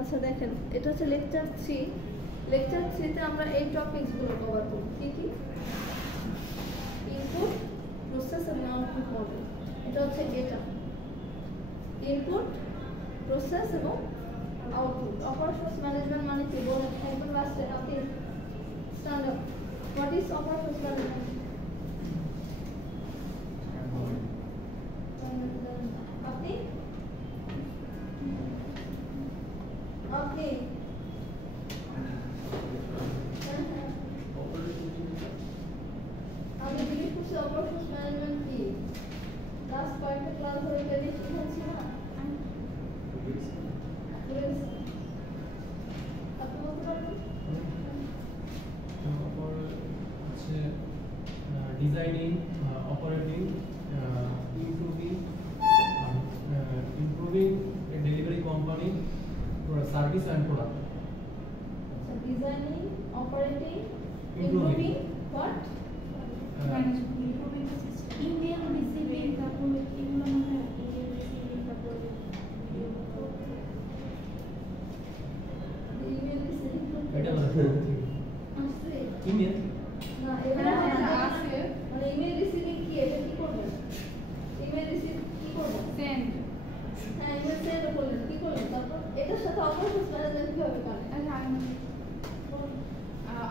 আচ্ছা দেখেন, এটা হচ্ছে লেকচার 3। লেকচার 3 তে আমরা এই টপিকসগুলো কভার করব। কি কি? ইনপুট, প্রসেস এবং আউটপুট মডেল। এটা হচ্ছে এটা ইনপুট, প্রসেস এবং আউটপুট। অপারেশনস ম্যানেজমেন্ট মানে কি বলেন একদম লাস্টে আপনি stand up. What is operations management? আপনি আপনি আমি জিজ্ঞেস করছি অপারেশনস ম্যানেজমেন্ট কি? লাস্ট কয়েকটা ক্লাস ধরে গেলে শিখাচ্ছি না। আপনি বলতে পারবেন? Designing, operating, improving a delivery company for a service and product. So designing, operating, improving what? Improving the system. Email receiving, তারপর এগুলো মনে হয় email receiving, তারপর email receiving এটা বলা আসছে ইমেল না, এটা আছে মানে ইমেল রিসিভিং কি? এটা কি করবেন? ইমেল রিসিভ কি করবেন? send. হ্যাঁ, ইমেল সেন্ড করলেন, কি করলেন? তারপর এটার সাথে অপারেশনস ম্যানেজমেন্ট কিভাবে করে?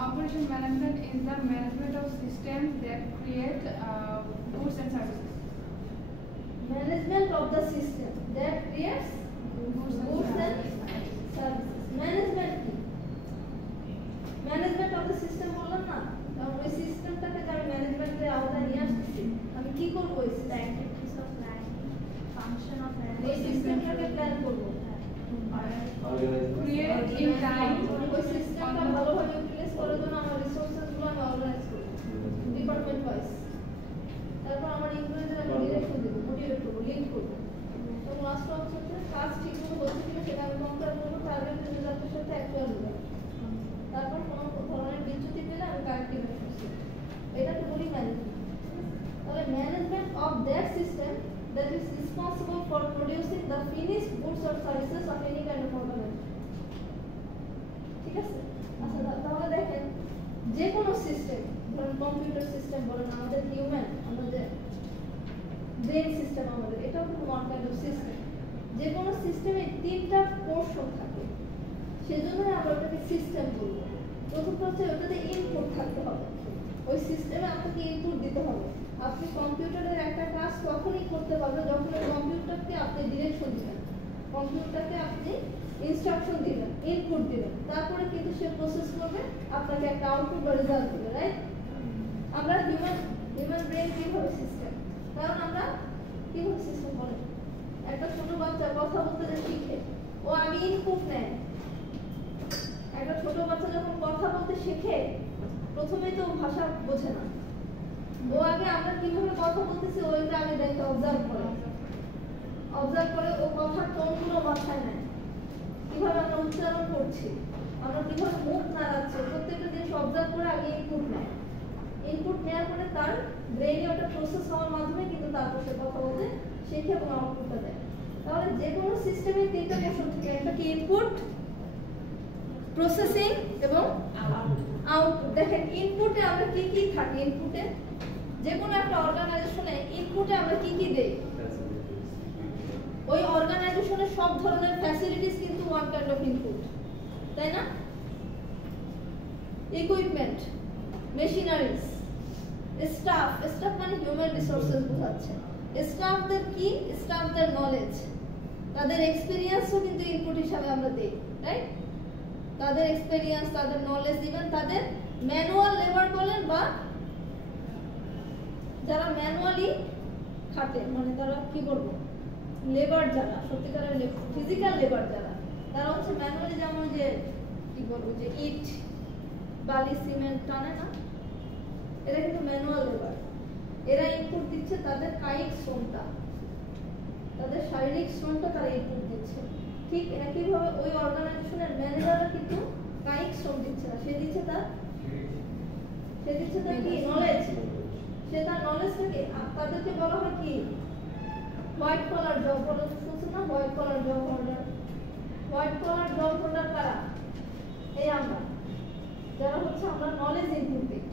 Operation management is the management of systems that create goods and services. Management of the system that creates goods and services. Management কি? ম্যানেজমেন্ট অফ দ্য সিস্টেম বললাম না, কারণ ওই সিস্টেমটাকে আমি ম্যানেজমেন্টের আওতায় নিয়ে আসতেছি। আমি কি করব? ওই Activities of life, function of ওই সিস্টেমটাকে প্ল্যান করব, create in time. ওই সিস্টেমটা ভালোভাবে ইউটিলাইজ করার জন্য আমার রিসোর্সেসগুলো আমি অর্গানাইজ করব ডিপার্টমেন্ট ওয়াইজ। তারপর আমার ইমপ্লয়িদের আমি ডিরেকশন দেব, মোটিভেট করব, লিড করব। তো লাস্ট অপশনটা কাজ ঠিকমতো হচ্ছে কিনা সেটা আমি কম্পেয়ার করব টার্গেট রেজাল্টের সাথে অ্যাকচুয়াল রেজাল্ট। তারপর কোনো ধরনের বিচ্যুতি পেলে আমি কারেক্টিভ মেশন নেব। এটাকে বলি ম্যানেজমেন্ট। তাহলে management of that system that is responsible for producing the finished goods or services of any kind of organization. ঠিক আছে? আচ্ছা তাহলে দেখেন, যে কোনো সিস্টেম, ধরুন কম্পিউটার সিস্টেম বলেন, আমাদের হিউম্যান, আমাদের ব্রেন সিস্টেম, আমাদের এটাও কিন্তু ওয়ান কাইন্ড অফ সিস্টেম। যে কোনো সিস্টেমে তিনটা পোর্শন থাকে, সেজন্য আমরা ওটাকে সিস্টেম বলবো। প্রথমটা হচ্ছে ওটাতে ইনপুট থাকতে হবে, ওই সিস্টেমে আপনাকে ইনপুট দিতে হবে। আপনি কম্পিউটারের একটা কাজ তখনই করতে পারবেন যখন ওই কম্পিউটারকে আপনি ডিরেকশন দিবেন, কম্পিউটারকে আপনি ইনস্ট্রাকশন দিবেন, ইনপুট দিবেন, তারপরে কিন্তু সে প্রসেস করবে, আপনাকে একটা আউটপুট বা রেজাল্ট দিবে, রাইট? আমরা হিউম্যান ব্রেন কিভাবে সিস্টেম? কারণ আমরা কিভাবে সিস্টেম বলেন, একটা ছোট বাচ্চা কথা বলতে যে শিখে, ও আগে ইনপুট নেয়। একটা ছোট বাচ্চা যখন কথা বলতে শেখে, প্রথমেই তো ভাষা বোঝে না, ও আগে আমরা কিভাবে কথা বলতেছি ওইটা আগে দেখে অবজার্ভ করে ও কথার টোনগুলো মাথায় নেয়, কিভাবে আমরা উচ্চারণ করছি, আমরা কিভাবে মুখ নাড়াচ্ছি, প্রত্যেকটা জিনিস অবজার্ভ করে আগে ইনপুট নেয়। ইনপুট নেওয়ার পরে তার ব্রেইনে ওটা প্রসেস হওয়ার মাধ্যমে কিন্তু তারপর সে কথা বলতে শেখে এবং আউটপুটটা দেয়। তাহলে যে কোনো সিস্টেমে তিনটা পোর্শন থাকে, একটা কি ইনপুট, প্রসেসিং এবং আউটপুট। দেখেন ইনপুটে আমরা কি কি থাকে, ইনপুটে যে কোনো একটা অর্গানাইজেশনে ইনপুটে আমরা কি কি দেই, ওই অর্গানাইজেশনের সব ধরনের ফ্যাসিলিটিস কিন্তু ওয়ান কাইন্ড অফ ইনপুট, তাই না? ইকুইপমেন্ট, মেশিনারিজ, স্টাফ মানে হিউম্যান রিসোর্সেস বোঝাচ্ছে। স্টাফদের কি? স্টাফদের নলেজ, তাদের এক্সপেরিয়েন্সও কিন্তু ইনপুট হিসাবে আমরা দেই, রাইট? তাদের এক্সপেরিয়েন্স, তাদের নলেজ, ইভেন তাদের ম্যানুয়াল লেবার বলেন বা যারা ম্যানুয়ালি খাটে, মানে তারা কি বলবো লেবার, যারা সত্যিকারের ফিজিক্যাল লেবার যারা, তারা হচ্ছে ম্যানুয়ালি, যেমন যে কি বলবো যে ইট, বালি, সিমেন্ট টানে না, এরা কিন্তু ম্যানুয়াল লেবার। এরা ইনপুট দিচ্ছে তাদের কায়িক শ্রমটা, তাদের শারীরিক শ্রমটা তারা ইনপুট দিচ্ছে। ঠিক একইভাবে ওই অর্গানাইজেশনের ম্যানেজাররা কিন্তু কায়িক শ্রম দিচ্ছে না, সে দিচ্ছে তার কি নলেজ, সে তার নলেজটাকে, তাদেরকে বলা হয় কি হোয়াইট কলার জব, বলে শুনছেন না white collar job order. White collar job এই আমরা যারা হচ্ছে আমরা নলেজ ইনপুট দিই,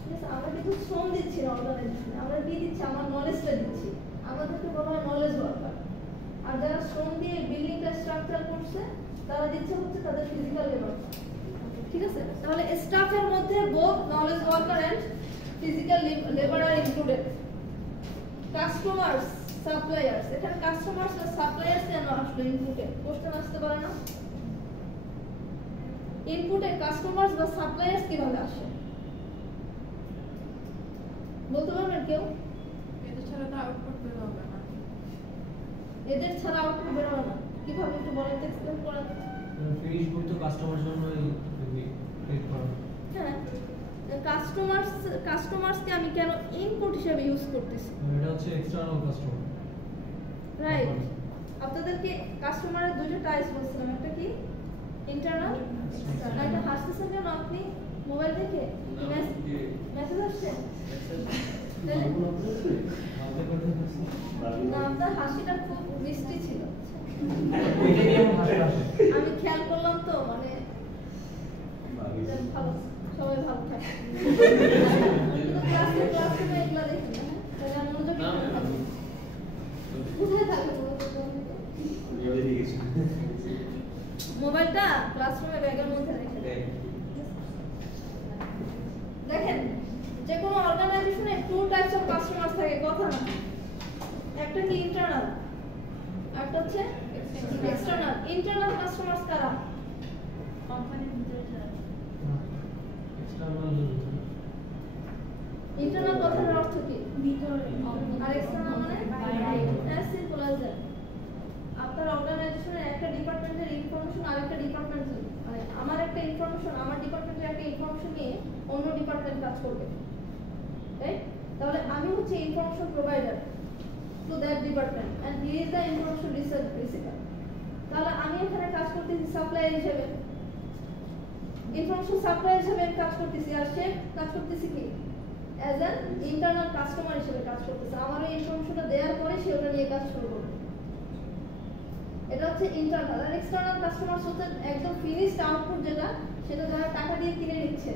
ঠিক আছে, আমরা কিন্তু শ্রম দিচ্ছি না অর্গানাইজেশনে, আমরা কি দিচ্ছি, আমার নলেজটা দিচ্ছি, আমাদেরকে বলা হয় নলেজ ওয়ার্কার। আর যারা শ্রম দিয়ে বিল্ডিংটা স্ট্রাকচার করছে তারা দিচ্ছে হচ্ছে তাদের ফিজিক্যাল লেবার, ঠিক আছে। তাহলে স্টাফের মধ্যে both knowledge worker and physical labour আর ইনক্লুডেড। কাস্টমার্স, সাপ্লায়ার্স, এখানে কাস্টমার্স আর সাপ্লায়ার্স কেন আসলো ইনপুটে? কোশ্চেন আসতে পারে না? ইনপুটে কাস্টমার্স বা সাপ্লায়ার্স কিভাবে আসে বলতে পারবেন কেউ? এদের ছাড়া তো আউটপুট বের হবে না। এদের ছাড়া আউটপুট বের হবে না, কিভাবে একটু বলেন তো, এক্সপ্লেইন করেন। ফিনিশ গুড তো কাস্টমার জন্য ক্রিয়েট করা। হ্যাঁ, কাস্টমার্সকে আমি কেন ইনপুট হিসেবে ইউজ করতেছি? এটা হচ্ছে এক্সটার্নাল কাস্টমার, রাইট। আপনাদেরকে কাস্টমারের দুইটা টাইপস বলছিলাম, একটা কি ইন্টারনাল, আর একটা হাসতেছেন কেন আপনি মোবাইল দেখে? মেসেজ আসছে? না, আপনার হাসিটা খুব মিষ্টি ছিল, আমি খেয়াল করলাম তো, মানে ভালো, সবাই ভালো থাকে। ক্লাসে এগুলা দেখি না, তাহলে আমি মনোযোগ কোথায় থাকে? মোবাইলটা ক্লাসরুমে ব্যাগের মধ্যে রেখে দেয়। দেখেন, যে কোনো অর্গানাইজেশনে টু টাইপস অফ কাস্টমার্স থাকে, কথা না। একটা কি ইন্টারনাল, একটা হচ্ছে এক্সটার্নাল। ইন্টারনাল কাস্টমার্স কারা? কোম্পানির ভিতরে যারা এক্সটার্নাল। ইন্টারনাল কথার অর্থ কি? ভিতরে। আর এক্সটার্নাল মানে বাইরে। As simple as that. আপনার অর্গানাইজেশনের একটা ডিপার্টমেন্টের ইনফরমেশন আরেকটা ডিপার্টমেন্ট, মানে আমার একটা ইনফরমেশন, আমার ডিপার্টমেন্টের একটা ইনফরমেশন নিয়ে অন্য ডিপার্টমেন্ট কাজ করবে, রাইট? তাহলে আমি হচ্ছে information provider to that department and he is the information receiver. তাহলে আমি এখানে কাজ করতেছি সাপ্লায়ার হিসেবে, ইনফরমেশন সাপ্লায়ার হিসেবে কাজ করতেছি, আর সে কাজ করতেছি কি অ্যাজ অ্যান ইন্টারনাল কাস্টমার হিসেবে কাজ করতেছে। আমার এই ইনফরমেশনটা দেওয়ার পরে সে ওটা নিয়ে কাজ শুরু করবে। এটা হচ্ছে ইন্টারনাল। আর এক্সটার্নাল কাস্টমার হচ্ছে একদম ফিনিশড আউটপুট, যেটা সেটা যারা টাকা দিয়ে কিনে নিচ্ছে,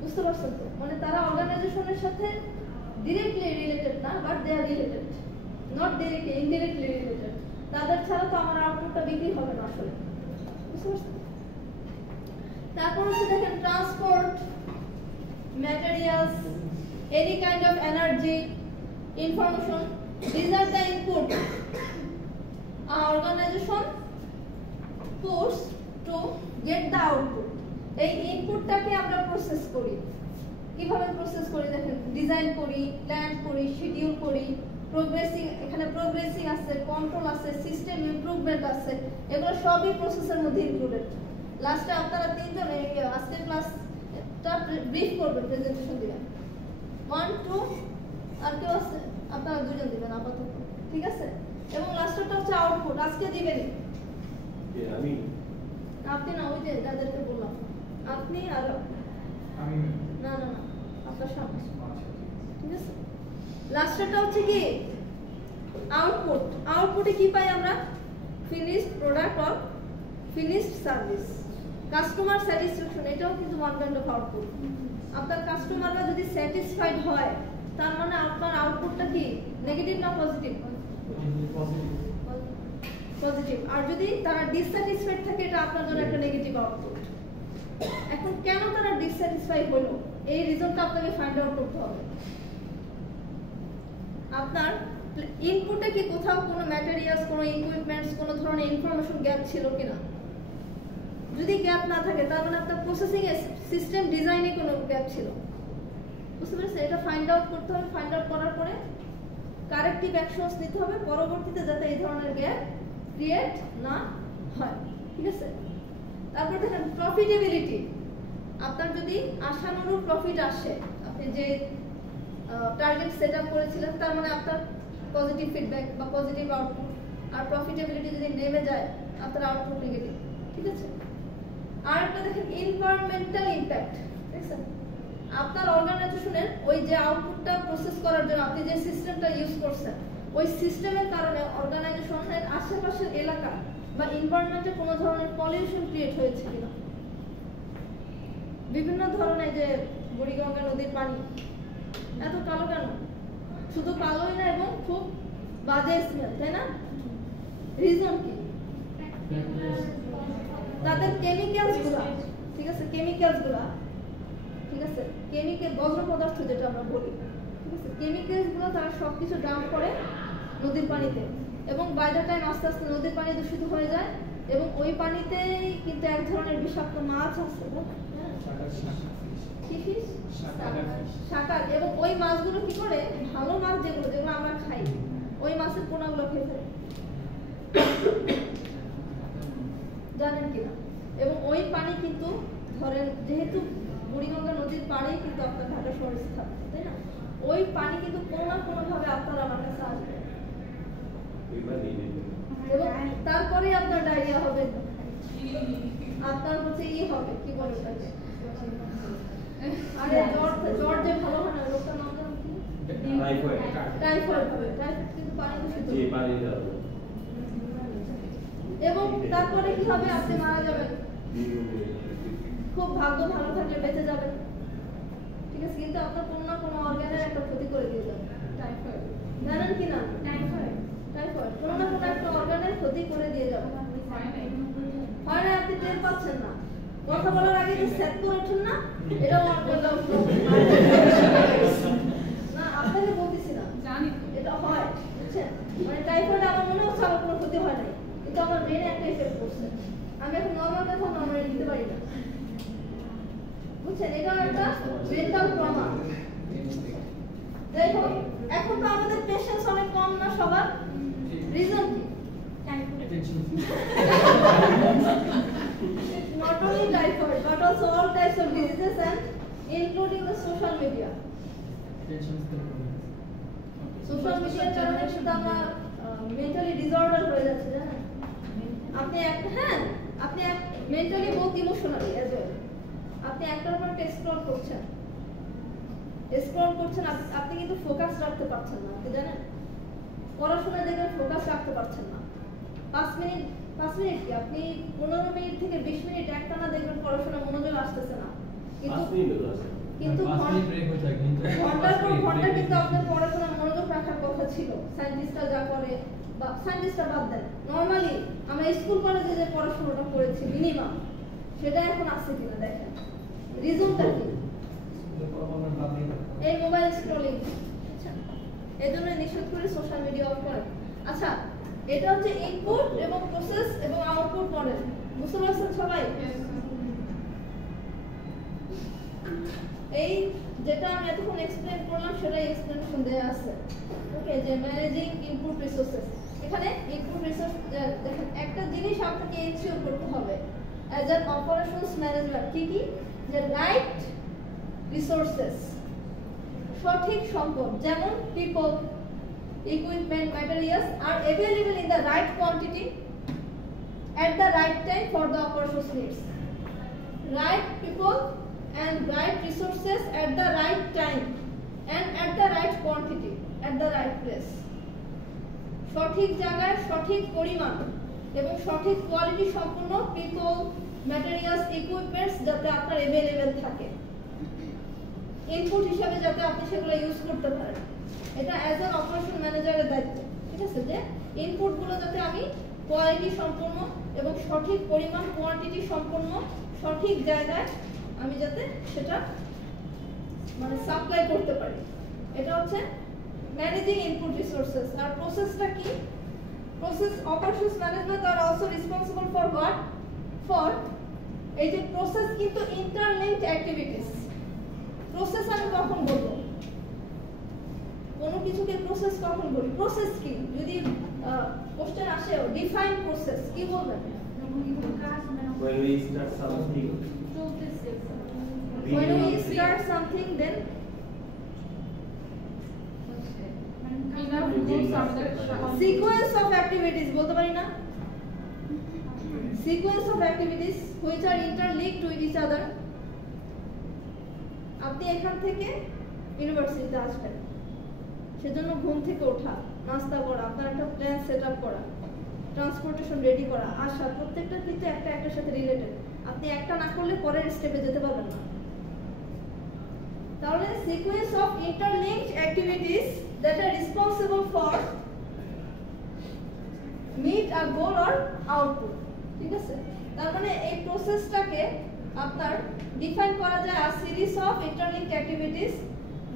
বুঝতে পারছেন তো? মানে তারা অর্গানাইজেশনের সাথে ডিরেক্টলি রিলেটেড না, but they are related, not directly, indirectly related. তাদের ছাড়া তো আমার আউটপুটটা বিক্রি হবে না আসলে, বুঝতে পারছেন? তারপর হচ্ছে দেখেন transport, materials, any kind of energy, information, these are the input our organization puts to get the output. এই ইনপুটটাকে আমরা প্রসেস করি। কিভাবে প্রসেস করি দেখেন, ডিজাইন করি, প্ল্যান করি, শিডিউল করি, প্রোগ্রেসিং, এখানে প্রোগ্রেসিং আছে, কন্ট্রোল আছে, সিস্টেম ইমপ্রুভমেন্ট আছে, এগুলো সবই প্রসেসের মধ্যে ইনক্লুডেড। লাস্টে আপনারা তিনজন এই আজকের ক্লাসটা ব্রিফ করবেন, প্রেজেন্টেশন দিবেন, 1 2 আর কেউ আছে, আপনারা দুজন দিবেন আপাতত, ঠিক আছে? এবং লাস্টটা হচ্ছে আউটপুট, আজকে দিবেনই। আমি আপনি না, ওই যে যাদেরকে বললাম, আপনি আর আমি না না না আপনার সামনে, ঠিক আছে? লাস্টটা হচ্ছে কি আউটপুট। আউটপুটে কি পাই আমরা? Finished product or finished service. Customer satisfaction, এটাও কিন্তু ওয়ান কাইন্ড অফ আউটপুট। আপনার কাস্টমাররা যদি স্যাটিসফাইড হয়, তার মানে আপনার আউটপুটটা কি নেগেটিভ না পজিটিভ? পজিটিভ। আর যদি তারা ডিসস্যাটিসফাইড থাকে, এটা আপনার জন্য একটা নেগেটিভ আউটপুট। এখন কেন তারা ডিসস্যাটিসফাই হলো, এই রিজনটা আপনাকে ফাইন্ড আউট করতে হবে। আপনার ইনপুটে কি কোথাও কোনো ম্যাটেরিয়ালস, কোনো ইকুইপমেন্টস, কোনো ধরনের ইনফরমেশন গ্যাপ ছিল কিনা? যদি গ্যাপ না থাকে, তার মানে আপনার প্রসেসিং এ, সিস্টেম ডিজাইনে কোনো গ্যাপ ছিল, বুঝতে পেরেছেন? এটা ফাইন্ড আউট করতে হবে। ফাইন্ড আউট করার পরে কারেক্টিভ অ্যাকশনস নিতে হবে পরবর্তীতে, যাতে এই ধরনের গ্যাপ ক্রিয়েট না হয়, ঠিক আছে? তারপর দেখেন প্রফিটেবিলিটি। আপনার যদি আশানুরূপ প্রফিট আসে, আপনি যে টার্গেট সেট আপ করেছিলেন, তার মানে আপনার পজিটিভ ফিডব্যাক বা পজিটিভ আউটপুট। আর প্রফিটেবিলিটি যদি নেমে যায়, আপনার আউটপুট নেগেটিভ, ঠিক আছে? আর একটা দেখেন এনভায়রনমেন্টাল ইমপ্যাক্ট, ঠিক আছে? আপনার অর্গানাইজেশনের ওই যে আউটপুটটা প্রসেস করার জন্য আপনি যে সিস্টেমটা ইউজ করছেন, ওই সিস্টেমের কারণে অর্গানাইজেশনের আশেপাশের এলাকা বা এনভায়রনমেন্টে কোনো ধরনের পলিউশন ক্রিয়েট হয়েছে কিনা। বিভিন্ন ধরনের যে বুড়িগঙ্গা নদীর পানি এত কালো কেন? শুধু কালোই না, এবং খুব বাজে স্মেল, তাই না? রিজন কি? তাদের কেমিক্যালস গুলা, ঠিক আছে, কেমিক্যালস গুলা, ঠিক আছে, কেমিক্যাল বজ্র পদার্থ যেটা আমরা বলি, ঠিক আছে, কেমিক্যালস গুলো তারা সবকিছু ডাম্প করে নদীর পানিতে, এবং বাই দ্য টাইম আস্তে আস্তে নদীর পানি দূষিত হয়ে যায়, এবং ওই পানিতেই কিন্তু এক ধরনের বিষাক্ত মাছ আছে, কি ফিশ? শাকার। এবং ওই মাছগুলো কি করে, ভালো মাছ যেগুলো যেগুলো আমরা খাই, ওই মাছের পোনাগুলো খেয়ে ফেলে, জানেন কিনা? এবং ওই পানি কিন্তু ধরেন, যেহেতু বুড়িগঙ্গা নদীর পাড়ে কিন্তু আপনার ঢাকা শহরে স্থাপিত, তাই না? ওই পানি কিন্তু কোনো না কোনো ভাবে আপনার আমার কাছে আসবে, এবং তারপরে আপনার ডায়রিয়া হবে, আপনার হচ্ছে হবে, কি বলে থাকে, আরে জ্বর যে ভালো হয় না, রোগটার নাম জানো কি? টাইফয়েড হবে। টাইফয়েড কিন্তু পানি দূষিত, এবং তারপরে কি হবে, আপনি মারা যাবেন। খুব ভাগ্য ভালো থাকলে বেঁচে যাবেন, ঠিক আছে, কিন্তু আপনার কোনো না কোনো অর্গানের একটা ক্ষতি করে দিয়ে যাবে টাইফয়েড, জানেন কি না? টাইফয়েড কোনো না কোনো একটা অর্গানের ক্ষতি করে দিয়ে যাবে। হয় না, আপনি টের পাচ্ছেন না, কথা বলার আগে যে সেট করে ওঠেন না, এটা না, আপনাকে বলতেছি না, জানি এটা হয়, বুঝছেন? মানে টাইফয়েড আমার মনে হচ্ছে আমার কোনো ক্ষতি হয় নাই, কিন্তু আমার ব্রেনে একটা এফেক্ট করছে, আমি এখন নরমাল কথা নরমালি নিতে পারি না, বুঝছেন? এটা একটা মেন্টাল ট্রমা। যাই হোক, এখন তো আমাদের পেশেন্স অনেক কম না সবার, রিজন কি? Not only typhoid but also all types of diseases and including the social media. Social মিডিয়ার কারণে শুধু আমরা মেন্টালি ডিসঅর্ডার হয়ে যাচ্ছে, জানেন? আপনি আপনি মেন্টালি বহুত ইমোশনালি অ্যাজ ওয়েল। আপনি একটার উপর স্ক্রল করছেন, আপনি কিন্তু ফোকাস রাখতে পারছেন না, আপনি জানেন? পড়াশোনায় দেখবেন ফোকাস রাখতে পারছেন না। 5 মিনিট কি, আপনি 15 মিনিট থেকে 20 মিনিট একটানা দেখবেন পড়াশোনা মনোযোগ আসতেছে না, কিন্তু ঘন্টার পর ঘন্টা কিন্তু আপনার পড়াশোনা মনোযোগ রাখার কথা ছিল। সায়েন্টিস্টরা যা করে, বা সায়েন্টিস্টরা বাদ দেন, নরমালি আমরা স্কুল কলেজে যে পড়াশোনাটা করেছি মিনিমাম, সেটা এখন আছে কিনা দেখেন। রিজনটা কি? এই মোবাইল স্ক্রলিং। আচ্ছা, এজন্য নিষেধ করে সোশ্যাল মিডিয়া অফ করেন। আচ্ছা, এটা হচ্ছে ইনপুট এবং প্রসেস এবং আউটপুট মডেল, বুঝতে পারছেন সবাই? এই যেটা আমি এতক্ষণ এক্সপ্লেইন করলাম সেটাই এক্সপ্লেনেশন দেয়া আছে, ওকে, যে ম্যানেজিং ইনপুট রিসোর্সেস। এখানে ইনপুট রিসোর্স দেখেন, একটা জিনিস আপনাকে এনশিওর করতে হবে অ্যাজ অ্যান অপারেশনস ম্যানেজার, কি যে রাইট রিসোর্সেস, সঠিক সম্পদ, যেমন people, equipment, materials are available in the right quantity at the right time for the operations needs. Right people and right resources at the right time and at the right quantity at the right place. সঠিক জায়গায় সঠিক পরিমাণ এবং সঠিক quality সম্পন্ন people, materials, equipments যাতে আপনার available থাকে, ইনপুট হিসেবে যাতে আপনি সেগুলো ইউজ করতে পারেন। এটা অ্যাজ অ্যান অপারেশন ম্যানেজারের দায়িত্ব, ঠিক আছে, যে ইনপুটগুলো যাতে আমি কোয়ালিটি সম্পন্ন এবং সঠিক পরিমাণ, কোয়ান্টিটি সম্পন্ন, সঠিক জায়গায় আমি যাতে সেটা মানে সাপ্লাই করতে পারি। এটা হচ্ছে ম্যানেজিং ইনপুট রিসোর্সেস। আর প্রসেসটা কি? Process operations management are also responsible for what? For এই যে প্রসেস কিন্তু ইন্টারলিঙ্কড অ্যাক্টিভিটিস। প্রসেস আমি কখন বলবো? কোনো কিছুকে প্রসেস কখন বলি? প্রসেস কি? যদি কোশ্চেন আসে ডিফাইন প্রসেস, কি বলবেন? When we start something. When we start something, then sequence of activities বলতে পারি না? Sequence of activities which are interlinked to each other. আপনি এখান থেকে ইউনিভার্সিটিতে আসবেন, সেজন্য ঘুম থেকে ওঠা, নাস্তা করা, আপনার একটা প্ল্যান সেট আপ করা, ট্রান্সপোর্টেশন রেডি করা, আসা, প্রত্যেকটা কিন্তু একটা একটার সাথে রিলেটেড। আপনি একটা না করলে পরের স্টেপে যেতে পারবেন না। তাহলে sequence of interlinked activities that are responsible for meet a goal or output, ঠিক আছে? তার মানে এই প্রসেসটাকে আপনার ডিফাইন করা যায় a series of interlinked activities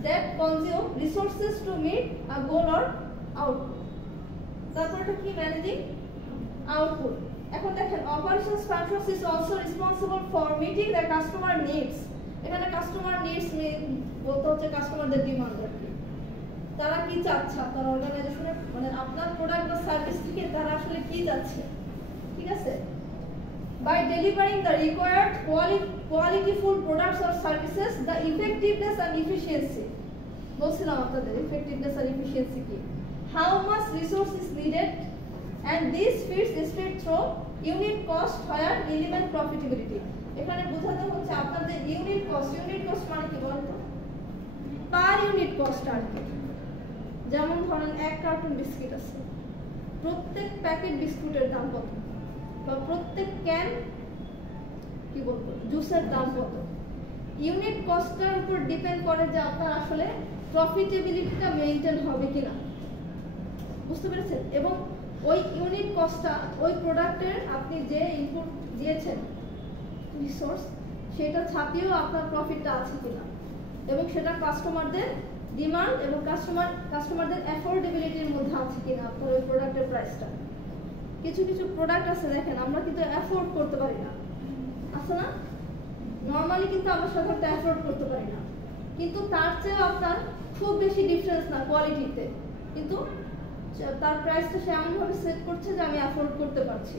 that consume resources to meet a goal or output. তারপরটা কি? Managing output. এখন দেখেন operations functions is also responsible for meeting the customer needs. এখানে কাস্টমার নিডস বলতে হচ্ছে কাস্টমারদের ডিমান্ড আর কি, তারা কি চাচ্ছে আপনার অর্গানাইজেশনে, মানে আপনার প্রোডাক্ট বা সার্ভিস থেকে তারা আসলে কি চাচ্ছে, ঠিক আছে? By delivering the required qualityful products or services, the effectiveness and efficiency. বলছিলাম আপনাদের ইফেক্টিভনেস আর এফিশিয়েন্সি কি, how much resource is needed, and this feeds straight through unit cost where element profitability। এখানে বোঝাতে হচ্ছে আপনাদের ইউনিট কস্ট মানে কি বলতো, পার ইউনিট কস্ট আর কি। যেমন ধরেন এক কার্টন বিস্কিট আছে, প্রত্যেক প্যাকেট বিস্কুটের দাম কত, বা প্রত্যেক ক্যান কি বলবো জুসের দাম কত, ইউনিট কস্টটার উপর ডিপেন্ড করে যে আপনার আসলে প্রফিটেবিলিটিটা মেইনটেইন হবে কিনা, বুঝতে পেরেছেন? এবং ওই ইউনিট কস্টটা ওই প্রোডাক্টের আপনি যে ইনপুট দিয়েছেন রিসোর্স, সেটা ছাপিয়েও আপনার প্রফিটটা আছে কিনা, এবং সেটা কাস্টমারদের ডিমান্ড এবং কাস্টমারদের অ্যাফোর্ডেবিলিটির মধ্যে আছে কিনা আপনার ওই প্রোডাক্টের প্রাইসটা। কিছু কিছু প্রোডাক্ট আছে দেখেন আমরা কিন্তু অ্যাফোর্ড করতে পারি না, আছে না? নর্মালি কিন্তু আমরা সাধারণত অ্যাফোর্ড করতে পারি না, কিন্তু তার চেয়েও আপনার খুব বেশি ডিফারেন্স না কোয়ালিটিতে, কিন্তু তার প্রাইসটা সে এমনভাবে সেট করছে যে আমি অ্যাফোর্ড করতে পারছি।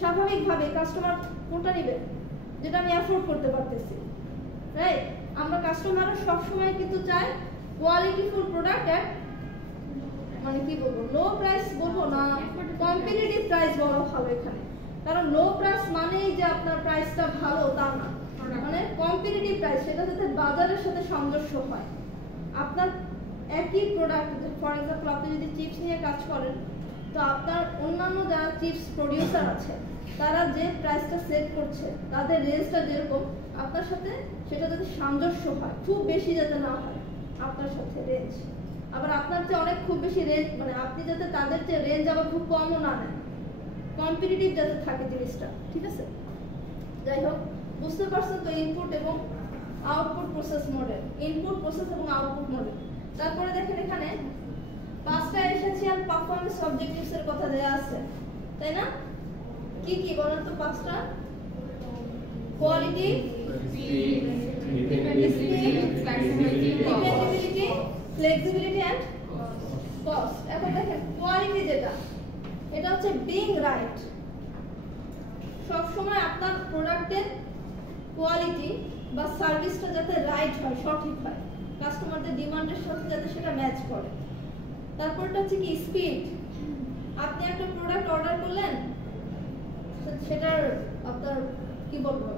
স্বাভাবিকভাবে কাস্টমার কোনটা নেবে, যেটা আমি অ্যাফোর্ড করতে পারতেছি, রাইট? আমরা কাস্টমাররা সবসময় কিন্তু চাই কোয়ালিটিফুল প্রোডাক্ট এট মানে কি বলবো লো প্রাইস বলবো না, কম্পিটিটিভ প্রাইস বলা ভালো এখানে, কারণ লো প্রাইস মানেই যে আপনার প্রাইসটা ভালো তা না, মানে কম্পিটিটিভ প্রাইস, সেটা যাতে বাজারের সাথে সামঞ্জস্য হয়। আপনার একই প্রোডাক্ট, ফর এক্সাম্পল আপনি যদি চিপস নিয়ে কাজ করেন, তো আপনার অন্যান্য যারা চিপস প্রডিউসার আছে তারা যে প্রাইসটা সেট করছে তাদের রেঞ্জটা যেরকম আপনার সাথে সেটা যদি সামঞ্জস্য হয়, খুব বেশি যাতে না হয় আপনার সাথে রেঞ্জ, আবার আপনার চেয়ে অনেক খুব বেশি রেঞ্জ, মানে আপনি যাতে তাদের চেয়ে রেঞ্জ আবার খুব কমও না নেন, কম্পিটিটিভ যাতে থাকে জিনিসটা, ঠিক আছে? যাই হোক, বুঝতে পারছেন তো ইনপুট এবং output process model, input process এবং আউটপুট মডেল। তারপরে দেখেন এখানে পাঁচটা এসেনশিয়াল পারফরম্যান্স অবজেক্টিভস এর কথা দেয়া আছে, তাই না? কি কি বলেন তো পাঁচটা? Quality, dependability, flexibility and cost. এখন দেখেন কোয়ালিটি যেটা, এটা হচ্ছে বিং রাইট। সব সময় আপনার প্রোডাক্টের কোয়ালিটি বা সার্ভিসটা যাতে রাইট হয়, সঠিক হয়, কাস্টমারদের ডিমান্ডের সাথে যাতে সেটা ম্যাচ করে। তারপরটা হচ্ছে কি স্পিড। আপনি একটা প্রোডাক্ট অর্ডার করলেন, সেটার আপনার কি বলবো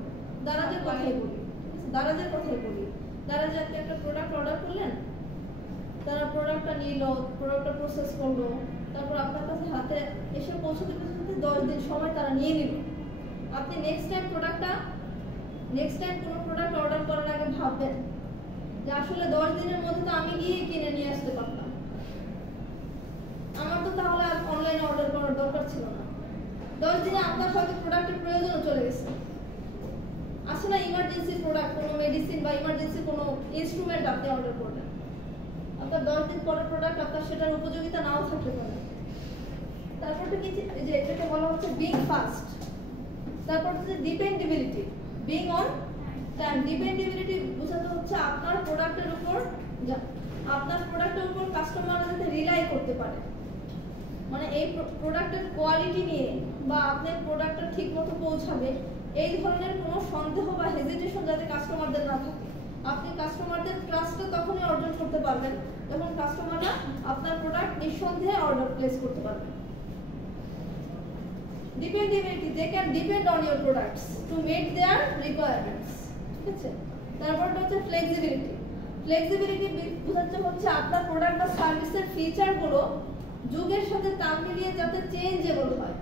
দারাজের কথাই বলি, দারাজে আপনি একটা প্রোডাক্ট অর্ডার করলেন, তারা প্রোডাক্টটা নিল, প্রোডাক্টটা প্রসেস করলো, তারপর আপনার কাছে হাতে এসে পৌঁছতে 10 দিন সময় তারা নিয়ে নিল। আপনি নেক্সট টাইম কোনো প্রোডাক্ট অর্ডার করার আগে ভাববেন যে আসলে 10 দিনের মধ্যে তো আমি গিয়ে কিনে নিয়ে আসতে পারতাম, আমার তো তাহলে আর অনলাইনে অর্ডার করার দরকার ছিল না। 10 দিনে আপনার হয়তো প্রোডাক্টের প্রয়োজনও চলে গেছে, আসলে ইমার্জেন্সি প্রোডাক্ট, কোনো মেডিসিন বা ইমার্জেন্সি কোনো ইনস্ট্রুমেন্ট আপনি অর্ডার করলেন, আপনার 10 দিন পরের প্রোডাক্ট আপনার সেটার উপযোগিতা নাও থাকতে পারে। তারপরটা কি যে এটাকে বলা হচ্ছে বিং ফাস্ট। তারপর হচ্ছে ডিপেন্ডেবিলিটি, বিং অন টাইম। ডিপেন্ডেবিলিটি বোঝাতে হচ্ছে আপনার প্রোডাক্টের উপর কাস্টমাররা যাতে রিলাই করতে পারে, মানে এই প্রোডাক্টের কোয়ালিটি নিয়ে বা আপনার প্রোডাক্টটা ঠিকমতো পৌঁছাবে এই ধরনের কোনো সন্দেহ বা হেজিটেশন যাতে কাস্টমারদের না থাকে। আপনি কাস্টমারদের ট্রাস্টটা তখনই অর্জন করতে পারবেন যখন কাস্টমাররা আপনার প্রোডাক্ট নিঃসন্দেহে অর্ডার প্লেস করতে পারবে। Dependability, they can depend on your products to meet their requirements, ঠিক আছে? তারপরটা হচ্ছে ফ্লেক্সিবিলিটি। ফ্লেক্সিবিলিটি বোঝাচ্ছে হচ্ছে আপনার প্রোডাক্ট বা সার্ভিসের ফিচারগুলো যুগের সাথে তাল মিলিয়ে যাতে চেঞ্জেবল হয়,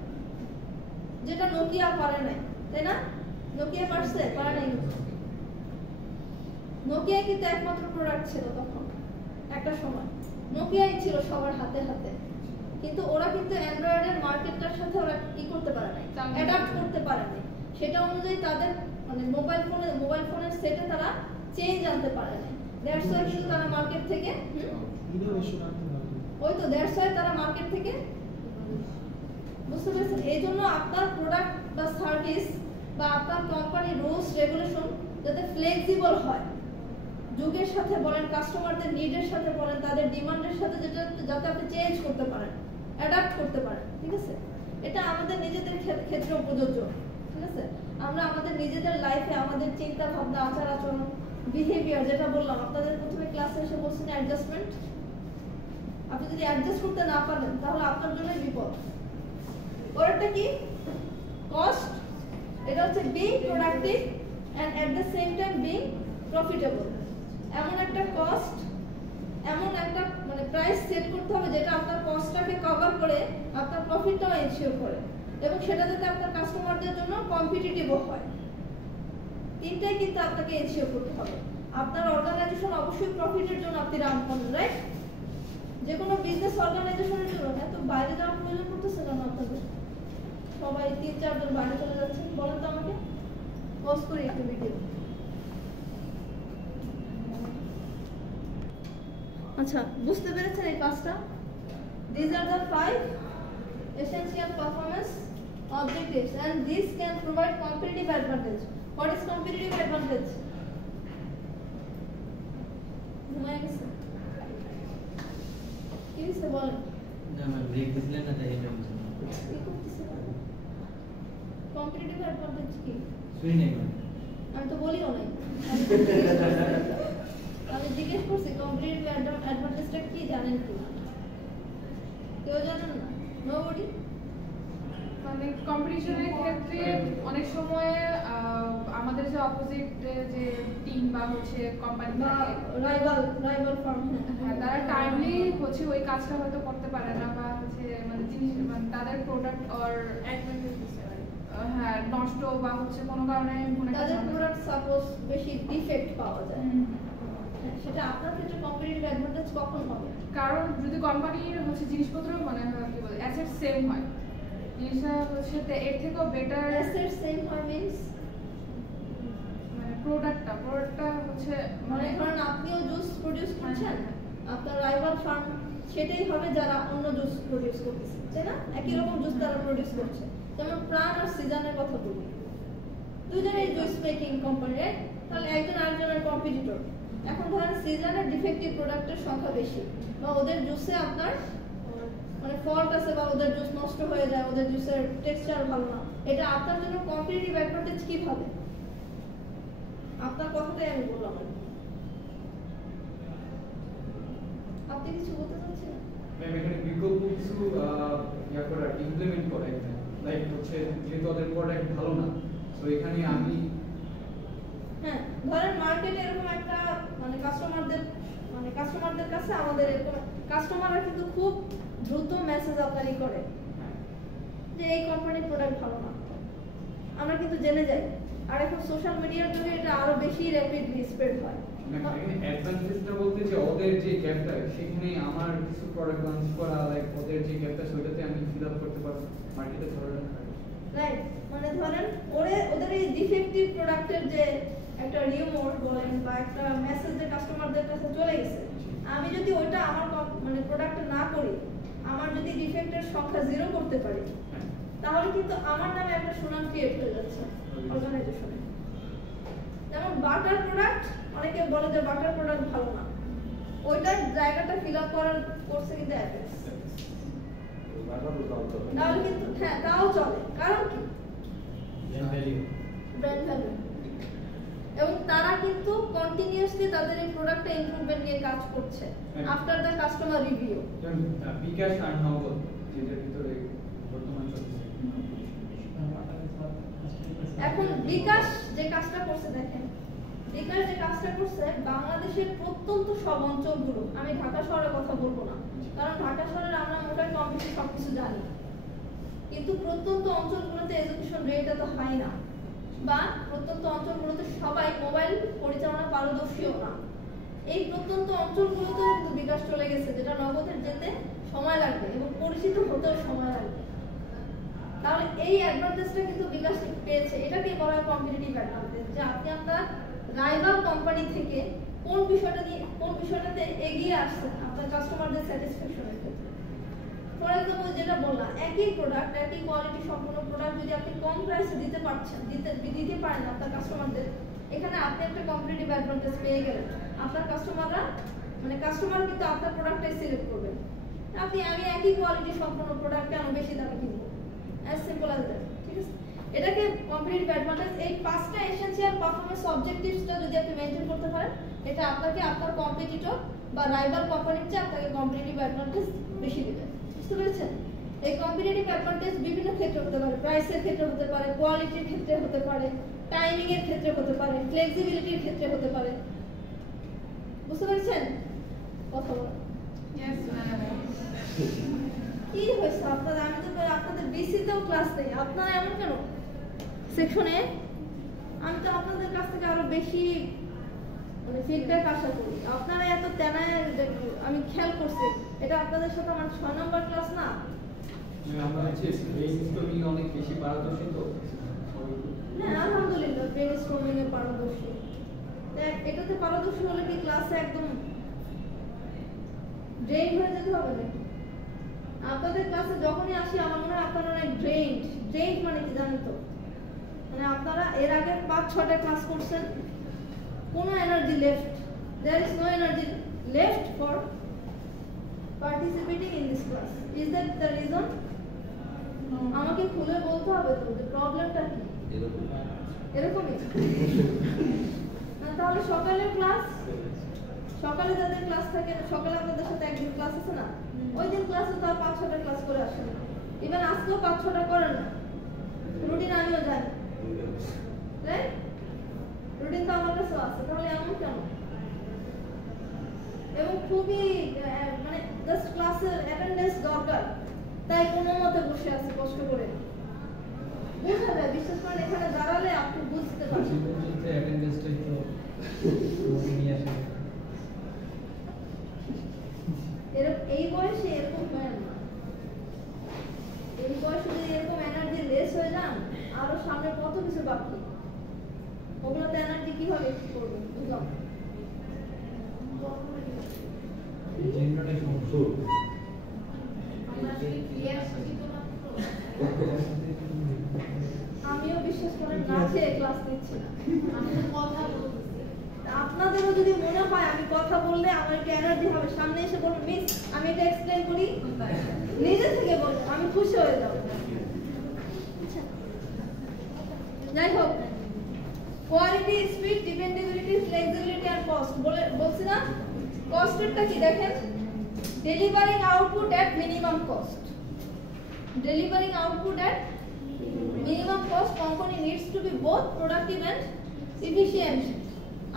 যেটা নোকিয়া পারে নাই, তাই না? নোকিয়া পারছে? পারে নাই। নোকিয়া কিন্তু একমাত্র প্রোডাক্ট ছিল তখন, একটা সময় নোকিয়াই ছিল সবার হাতে হাতে, কিন্তু ওরা কিন্তু অ্যান্ড্রয়েডের মার্কেটটার সাথে ওরা কি করতে পারে নাই, অ্যাডাপ্ট করতে পারে নাই। সেটা অনুযায়ী তাদের মানে মোবাইল ফোনের সেটে তারা চেঞ্জ আনতে পারে নাই। দ্যাটস ওয়াই কিন্তু তারা মার্কেট থেকে ইনোভেশন আনতে হবে। ওই তো দ্যাটস ওয়াই তারা মার্কেট থেকে, বুঝতে পেরেছেন? এই জন্য আপনার প্রোডাক্ট বা সার্ভিস বা আপনার কোম্পানি রুলস রেগুলেশন যাতে ফ্লেক্সিবল হয়, যুগের সাথে বলেন, কাস্টমারদের নিডের সাথে বলেন, তাদের ডিমান্ডের সাথে যেটা যাতে আপনি চেঞ্জ করতে পারেন, অ্যাডাপ্ট করতে পারেন, ঠিক আছে? এটা আমাদের নিজেদের ক্ষেত্রে প্রযোজ্য, ঠিক আছে? আমরা আমাদের নিজেদের লাইফে আমাদের চিন্তা ভাবনা, আচার আচরণ, বিহেভিয়ার, যেটা বললাম আপনাদের প্রথমে ক্লাসে এসে বলছেন অ্যাডজাস্টমেন্ট, আপনি যদি অ্যাডজাস্ট করতে না পারেন তাহলে আপনার জন্যই বিপদ। পরেরটা কি? কস্ট। এটা হচ্ছে being productive and at the same time being profitable. এমন একটা কস্ট, এমন একটা মানে প্রাইস সেট করতে হবে যেটা আপনার কস্টটাকে কভার করে আপনার প্রফিটটাও এনশিওর করে, এবং সেটা যাতে আপনার কাস্টমারদের জন্য কম্পিটিটিভও হয়। তিনটাই কিন্তু আপনাকে এনশিওর করতে হবে। আপনার অর্গানাইজেশন অবশ্যই প্রফিটের জন্য আপনি রান করেন, রাইট? যে কোনো বিজনেস অর্গানাইজেশনের জন্য এত বাইরে যাওয়ার প্রয়োজন পড়তেছে কেন আপনাদের? সবাই 3-4 জন বাইরে চলে যাচ্ছেন, বলেন তো আমাকে। পজ করি একটু ভিডিও। আচ্ছা, বুঝতে পেরেছেন এই কাজটা? These are the 5 essential performance objectives and these can provide competitive advantage. What is competitive advantage? ঘুমায় গেছে? কি হয়েছে বলেন? না ম্যাম, ব্রেক দিছিলেন না, তাই এটা বুঝলাম। কি করতেছে? competitive advantage কি? শুনি নাই ম্যাম। আমি তো বলিও নাই। আমি জিজ্ঞেস করছি competitive advantage কি, জানেন কি? কেউ জানেন না? Nobody? মানে কম্পিটিশনের ক্ষেত্রে অনেক সময় আমাদের যে অপোজিট যে টিম বা হচ্ছে কোম্পানি বা রাইভাল ফার্ম, হ্যাঁ, তারা টাইমলি হচ্ছে ওই কাজটা হয়তো করতে পারে না, বা হচ্ছে মানে জিনিস মানে তাদের প্রোডাক্ট অর হ্যাঁ নষ্ট বা হচ্ছে কোনো কারণে তাদের প্রোডাক্ট সাপোজ বেশি ডিফেক্ট পাওয়া যায়, সেটা আপনার ক্ষেত্রে কম্পিটিটিভ অ্যাডভান্টেজ কখন হবে? কারণ যদি কোম্পানির হচ্ছে জিনিসপত্র মানে কি বলে অ্যাসেট সেম হয়, জিনিসটা হচ্ছে এর থেকেও বেটার অ্যাসেট সেম হয় মিন্স মানে প্রোডাক্টটা হচ্ছে মানে ধরেন আপনিও জুস প্রোডিউস করছেন, আপনার রাইভাল ফার্ম সেটাই হবে যারা অন্য জুস প্রোডিউস করতেছে, তাই না? একই রকম জুস তারা প্রোডিউস করছে। যেমন প্রাণ আর সিজনের কথা বলি, দুজনেই জুস মেকিং কোম্পানি, রাইট? তাহলে একজন আরেকজনের কম্পিটিটর। এখন ধরেন সিজনের ডিফেক্টিভ প্রোডাক্টের সংখ্যা বেশি, বা ওদের জুসে আপনার মানে ফল্ট আছে, বা ওদের জুস নষ্ট হয়ে যায়, ওদের জুসের টেক্সচার ভালো না, এটা আপনার জন্য কম্পিটিটিভ অ্যাডভান্টেজ কিভাবে? আপনার কথাটাই আমি বললাম। আপনি কিছু বলতে চাচ্ছেন? ম্যাম, এখানে বিকল্প কিছু ইয়া করা ইমপ্লিমেন্ট করা, লাইক হচ্ছে যেহেতু ওদের প্রোডাক্ট ভালো না, তো এখানে আমি হ্যাঁ, ধরেন মার্কেটে এরকম একটা মানে কাস্টমারদের কাছে আমাদের এরকম কাস্টমাররা কিন্তু খুব দ্রুত মেসেজ আপনারই করে যে এই কোম্পানির প্রোডাক্ট ভালো না, আমরা কিন্তু জেনে যাই। আর এখন সোশ্যাল মিডিয়ার যুগে এটা আরো বেশি র্যাপিডলি স্প্রেড হয়। অ্যাডভান্টেজটা বলতে যে ওদের যে গ্যাপটা, সেখানে আমার কিছু প্রোডাক্ট লঞ্চ করা, লাইক ওদের যে গ্যাপটা সেটাতে আমি ফিল আপ করতে পারবো, মার্কেটে ধরে রাখা, রাইট? মানে ধরেন ওদের এই ডিফেক্টিভ প্রোডাক্টের যে একটা রিউমার বলেন বা একটা মেসেজ যে কাস্টমারদের কাছে চলে গেছে, আমি যদি ওইটা আমার মানে প্রোডাক্ট না করি, আমার যদি ডিফেক্টের সংখ্যা 0 করতে পারি, তাহলে কিন্তু আমার নামে একটা সুনাম ক্রিয়েট হয়ে যাচ্ছে অর্গানাইজেশনে। যেমন বাটার প্রোডাক্ট, অনেকে বলে যে বাটার প্রোডাক্ট ভালো না, ওইটার জায়গাটা ফিল আপ করছে কিন্তু অ্যাপেক্স, তাহলে কিন্তু হ্যাঁ তাও চলে। কারণ কি? Brand value. এবং তারা কিন্তু কন্টিনিউয়াসলি তাদের এই প্রোডাক্টে ইমপ্রুভমেন্ট নিয়ে কাজ করছে আফটার দ্য কাস্টমার রিভিউ। বিকাশ আর নগদ যেটার ভিতরে বর্তমান চলছে। এখন বিকাশ যে কাজটা করছে, দেখেন বিকাশ যে কাজটা করছে বাংলাদেশের প্রত্যন্ত সব অঞ্চলগুলো, আমি ঢাকা শহরের কথা বলবো না, কারণ ঢাকা শহরে আমরা মোটামুটি কম বেশি সবকিছু জানি, কিন্তু প্রত্যন্ত অঞ্চলগুলোতে এডুকেশন রেট এত হাই না, বা প্রত্যন্ত অঞ্চলগুলোতে সবাই মোবাইল পরিচালনা পারদর্শীও না। এই প্রত্যন্ত অঞ্চলগুলোতেও কিন্তু বিকাশ চলে গেছে, যেটা নগদের যেতে সময় লাগবে এবং পরিচিত হতেও সময় লাগবে। তাহলে এই অ্যাডভান্টেজটা কিন্তু বিকাশ পেয়েছে। এটাকে বলা হয় কম্পিটিটিভ অ্যাডভান্টেজ, যে আপনি আপনার রাইভাল কোম্পানি থেকে কোন বিষয়টাতে এগিয়ে আসছেন আপনার কাস্টমারদের স্যাটিসফ্যাকশনের ক্ষেত্রে। ফর এক্সাম্পল যেটা বললাম, একই প্রোডাক্ট, একই কোয়ালিটি সম্পন্ন প্রোডাক্ট যদি আপনি কম প্রাইসে দিতে পারেন আপনার কাস্টমারদের, এখানে আপনি একটা কম্পিটিটিভ অ্যাডভান্টেজ পেয়ে গেলেন। আপনার কাস্টমার কিন্তু আপনার প্রোডাক্টটাই সিলেক্ট করবেন। আমি একই কোয়ালিটি সম্পন্ন প্রোডাক্ট কেন বেশি দামে কিনবো, অ্যাজ সিম্পল অ্যাজ দ্যাট। ঠিক আছে, এটাকে কম্পিটিটিভ অ্যাডভান্টেজ। এই পাঁচটা এসেনশিয়াল পারফরম্যান্স অবজেক্টিভসটা যদি আপনি মেইনটেইন করতে পারেন, এটা আপনাকে আপনার কম্পিটিটর বা রাইভাল কোম্পানির চেয়ে আপনাকে কম্পিটিটিভ অ্যাডভান্টেজ বেশি দেবে। বুঝতে পেরেছেন? এই কম্পিটিটিভ অ্যাডভান্টেজ বিভিন্ন ক্ষেত্রে হতে পারে, প্রাইসের ক্ষেত্রে হতে পারে, কোয়ালিটির ক্ষেত্রে হতে পারে, টাইমিং এর ক্ষেত্রে হতে পারে, ফ্লেক্সিবিলিটির ক্ষেত্রে হতে পারে। বুঝতে পেরেছেন? কথা বলেন। Yes, ma'am. কি হয়েছে আপনাদের? আমি তো আপনাদের বিসিতেও ক্লাস নেই, আপনারা এমন কেন সেকশনে? আমি তো আপনাদের কাছ থেকে আরো বেশি ফিডব্যাক আশা করি। আপনারা এত তেনায়, আমি খেয়াল করছি, এটা আপনাদের সাথে আমার 6 নম্বর ক্লাস না। আমরা হচ্ছে ব্রেইনস্টর্মিং অনেক বেশি পারদর্শী তো। হ্যাঁ, আলহামদুলিল্লাহ ব্রেইনস্টর্মিং এ পারদর্শী। এটাতে পারদর্শী হলে কি ক্লাসে একদম ড্রেইন হয়ে যেতে হবে নাকি? আপনাদের ক্লাসে যখনই আসি আমার মনে হয় আপনারা অনেক ড্রেইন মানে কি জানেন তো? মানে আপনারা এর আগে 5-6টা ক্লাস করছেন, কোনো energy left, there is no energy left for participating in this class. Is that the reason? আমাকে খুলে বলতে হবে তো যে প্রবলেমটা কি। এরকমই তাহলে সকালের ক্লাস, সকালে যাদের ক্লাস থাকে, সকালে আপনাদের সাথে একদিন ক্লাস আছে না, ওই দিন ক্লাসে তো আর 5-6টা ক্লাস করে আসেন, ইভেন আজকেও 5-6টা করেন না। রুটিন আমিও জানি, রাইট? রুটিন তো আমার কাছেও আছে, তাহলে এমন কেন? এবং খুবই মানে জাস্ট ক্লাসের অ্যাটেন্ডেন্স দরকার, তাই কোনো মতে বসে আছে কষ্ট করে। বোঝা যায়, বিশেষ করে এখানে দাঁড়ালে আপনি বুঝতে পারবেন। অ্যাটেন্ডেন্সটাই তো নিয়ে আসে। এই বয়সে এরকম হয় না। এই বয়সে যদি এরকম এনার্জি লেস হয়ে যান, আরো সামনে কত কিছু বাকি, ওগুলোতে এনার্জি কিভাবে করবেন? বুঝলাম। জেনারেটর সমস্যা। আমিও বিশ্বাস করেন নাচে ক্লাস নিচ্ছি না, আমি কথা বলতেছি। আপনাদেরও যদি মনে হয় আমি কথা বললে আমার একটু এনার্জি হবে, সামনে এসে বলুন মিস আমি এটা এক্সপ্লেইন করি, নিজে থেকে বলুন, আমি খুশি হয়ে যাব। যাই হোক, কোয়ালিটি, স্পিড, ডিপেন্ডেবিলিটি, ফ্লেক্সিবিলিটি আর কস্ট বলছি না? কস্টেরটা কি দেখেন, delivering output at minimum cost. Delivering output at minimum cost, company needs to be both productive and efficient.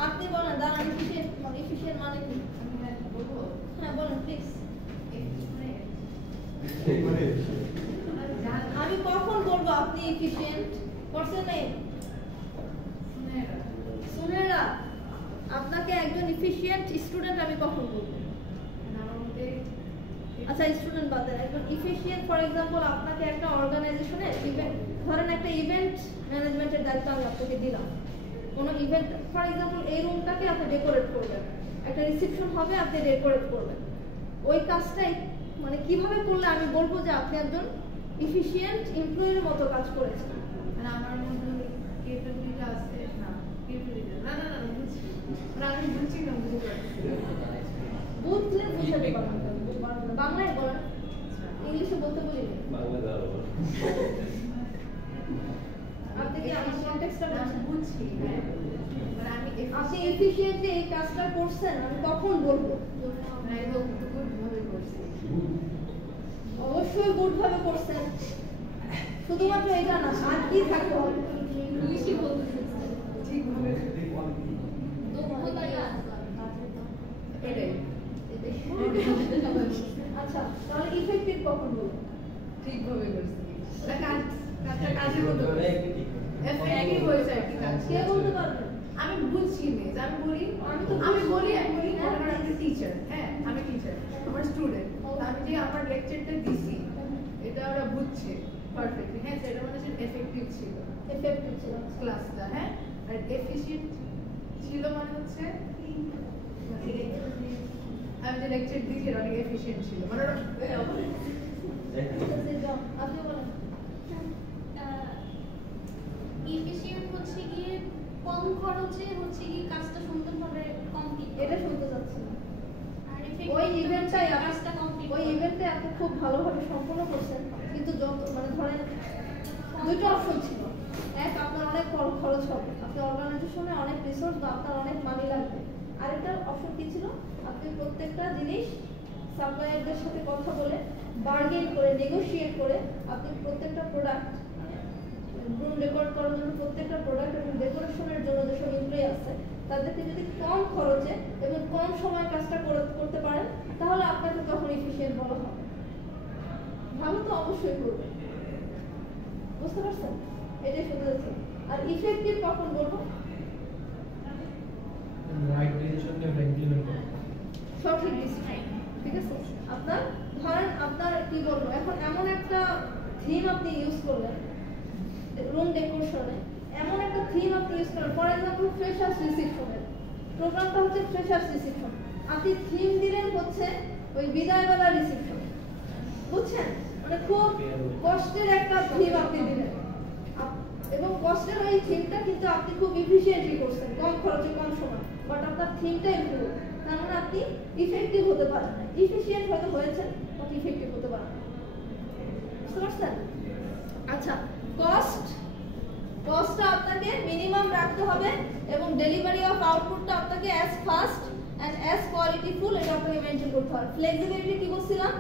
আপনি বলেন দাঁড়ান, efficient মানে কি? হ্যাঁ বলেন প্লিজ। আমি কখন বলবো আপনি efficient? What's your name? সুনেরা। আপনাকে একজন efficient স্টুডেন্ট আমি কখন বলবো? আচ্ছা স্টুডেন্ট বাদ দেন, একজন ইফিশিয়েন্ট ফর এক্সাম্পল আপনাকে একটা অর্গানাইজেশনে ধরেন একটা ইভেন্ট ম্যানেজমেন্টের দায়িত্ব আমি আপনাকে দিলাম। কোনো ইভেন্ট ফর এক্সাম্পল এই রুমটাকে আপনি ডেকোরেট করবেন, একটা রিসেপশন হবে, আপনি ডেকোরেট করবেন। ওই কাজটাই মানে কিভাবে করলে আমি বলবো যে আপনি একজন ইফিশিয়েন্ট এমপ্লয়ির মতো কাজ করেছেন? মানে আমার মধ্যে ক্যাপাবিলিটি আছে না, ক্যাপাবিলিটি না না না বুঝছি, মানে আমি বুঝছি না, বুঝতে পারছি। বুঝলে বুঝাতে পারবেন, বাংলায় বলেন, ইংলিশে বলতে বলি আপনি কি আমার কনটেক্সটটা বুঝছি। হ্যাঁ, মানে আপনি এফিশিয়েন্টলি এই কাজটা করছেন, আমি কখন বলবো? অবশ্যই গুড ভাবে করছেন, শুধুমাত্র এটা না, আর কি থাকতে হবে? ইংলিশে বলতে ঠিকভাবে দক্ষতা, এটাই। আচ্ছা তাহলে ইফেক্টিভ কখন বলবো? ঠিকভাবে করছি এটা কাজটা কাজের মতো এফেক্টিভ হয়েছে আর কি কাজ কে বলতে পারবে? আমি বুঝছি মিস আমি বলি আমি বলি একটা টিচার হ্যাঁ আমি টিচার আমার স্টুডেন্ট আমি যে আমার লেকচারটা দিছি এটা ওরা বুঝছে পারফেক্টলি হ্যাঁ সেটা মানে এফেক্টিভ ছিল এফেক্টিভ ছিল ক্লাসটা হ্যাঁ আর এফিশিয়েন্ট ছিল মানে হচ্ছে আমি যে লেকচার দিয়েছি এটা অনেক এফিশিয়েন্ট ছিল মানে আপনি বলেন। ইফিশিয়েন্ট হচ্ছে গিয়ে কম খরচে হচ্ছে গিয়ে কাজটা সুন্দরভাবে কমপ্লিট এটা শুনতে চাচ্ছি না। আর ওই ইভেন্টটাই কাজটা কমপ্লিট ওই ইভেন্টে আপনি খুব ভালোভাবে সম্পন্ন করছেন কিন্তু যত মানে ধরেন দুটো অপশন ছিল। এক আপনার অনেক খরচ হবে, আপনি অর্গানাইজেশনে অনেক রিসোর্স বা আপনার অনেক মানি লাগবে। আরেকটা অপশন কি ছিল? আপনি প্রত্যেকটা জিনিস সাপ্লায়ারদের সাথে কথা বলে বার্গেন করে নেগোশিয়েট করে আপনি প্রত্যেকটা প্রোডাক্ট রুম রেকর্ড করার জন্য প্রত্যেকটা প্রোডাক্ট এবং ডেকোরেশনের জন্য যেসব এমপ্লয়ি আছে তাদেরকে যদি কম খরচে এবং কম সময় কাজটা করতে পারেন তাহলে আপনাকে তখন এফিশিয়েন্ট বলা হবে। ভালো তো অবশ্যই করবে, বুঝতে পারছেন? এটাই শুনতে যাচ্ছি। আর ইফেক্টিভ কখন বলবো? রাইট ডিসিশন নিয়ে ইমপ্লিমেন্ট করতে সঠিক ডিসিশন, ঠিক আছে? আপনার ধরেন আপনার কি বলবো এখন এমন একটা থিম আপনি ইউজ করলেন রুম ডেকোরেশনে, এমন একটা থিম আপনি ইউজ করলেন ফর এক্সাম্পল ফ্রেশার্স রিসেপশনের প্রোগ্রামটা হচ্ছে ফ্রেশার্স রিসেপশন, আপনি থিম দিলেন হচ্ছে ওই বিদায়বেলা রিসেপশন, বুঝছেন? মানে খুব কষ্টের একটা থিম আপনি দিলেন এবং কষ্টের ওই থিমটা কিন্তু আপনি খুব ইফিশিয়েন্টলি করছেন কম খরচে কম সময়, বাট আপনার থিমটা ইমপ্রুভ, তার মানে আপনি ইফেক্টিভ হতে পারেন না। ইফিশিয়েন্ট হয়তো হয়েছেন বাট ইফেক্টিভ হতে পারেন না, বুঝতে পারছেন? আচ্ছা কস্টটা আপনাকে মিনিমাম রাখতে হবে এবং ডেলিভারি অফ আউটপুটটা আপনাকে অ্যাজ ফাস্ট এন্ড অ্যাজ কোয়ালিটিফুল এটা আপনাকে মেইনটেইন করতে হবে। ফ্লেক্সিবিলিটি কি বলছিলাম?